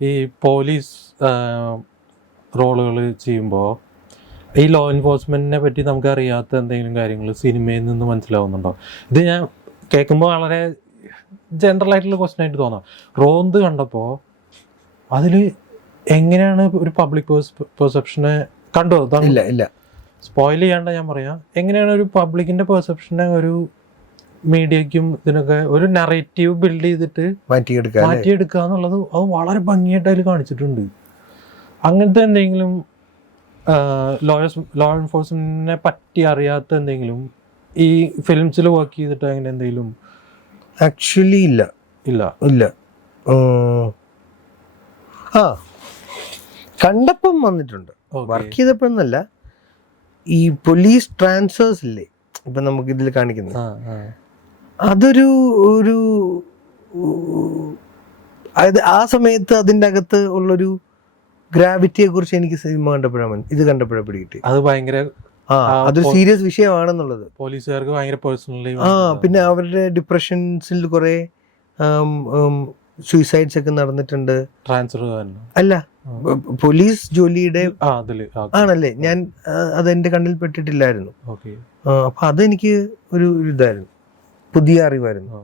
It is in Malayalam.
ഈ പോലീസ് റോളുകൾ ചെയ്യുമ്പോൾ ഈ ലോ എൻഫോഴ്സ്മെന്റിനെ പറ്റി നമുക്ക് അറിയാത്ത എന്തെങ്കിലും കാര്യങ്ങൾ സിനിമയിൽ നിന്ന് മനസ്സിലാവുന്നുണ്ടോ? ഇത് ഞാൻ കേൾക്കുമ്പോൾ വളരെ ജനറൽ ആയിട്ടുള്ള ക്വസ്റ്റ്യൻ ആയിട്ട് തോന്നാം. റോന്ത് കണ്ടപ്പോൾ അതിൽ എങ്ങനെയാണ് ഒരു പബ്ലിക് പെർസെപ്ഷനെ കണ്ടോ? ഇല്ല സ്പോയിൽ ചെയ്യാണ്ട ഞാൻ പറയാം. എങ്ങനെയാണ് ഒരു പബ്ലിക്കിന്റെ പെർസെപ്ഷനെ ഒരു മീഡിയക്കും ഇതിനൊക്കെ ഒരു നറേറ്റീവ് ബിൽഡ് ചെയ്തിട്ട് മാറ്റിയെടുക്കുക എന്നുള്ളത് അത് വളരെ ഭംഗിയായിട്ട് അതിൽ കാണിച്ചിട്ടുണ്ട്. അങ്ങനത്തെ എന്തെങ്കിലും ലോ എൻഫോഴ്സ്മെന്റിനെ പറ്റി അറിയാത്ത എന്തെങ്കിലും ഈ ഫിലിംസിൽ വർക്ക് ചെയ്തിട്ട് അങ്ങനെ എന്തെങ്കിലും? ആക്ച്വലി ഇല്ല. കണ്ടപ്പം വന്നിട്ടുണ്ട്, വർക്ക് ചെയ്തപ്പോഴൊന്നല്ല. ഈ പോലീസ് ട്രാൻസ്ഫേഴ്സ് ഇല്ലേ ഇപ്പൊ നമുക്ക് ഇതിൽ കാണിക്കുന്നത്, അതൊരു ആ സമയത്ത് അതിൻ്റെ അകത്ത് ഉള്ളൊരു ഗ്രാവിറ്റിയെ കുറിച്ച് എനിക്ക് സിനിമ കണ്ടപ്പോഴാണ് പിടികിട്ടി. അത് ഭയങ്കര അതൊരു സീരിയസ് വിഷയമാണെന്നുള്ളത് പോലീസുകാർക്ക് ഭയങ്കര പേഴ്സണലി. പിന്നെ അവരുടെ ഡിപ്രഷൻസിൽ കുറെ സൂയിസൈഡ്സ് ഒക്കെ നടന്നിട്ടുണ്ട്. ട്രാൻസ്ഫർ അല്ല, പോലീസ് ജോലിയുടെ ആണല്ലേ. ഞാൻ അതെന്റെ കണ്ണിൽ പെട്ടിട്ടില്ലായിരുന്നു. അപ്പൊ അതെനിക്ക് ഒരു ഇതായിരുന്നു, പുതിയ അറിവായിരുന്നു.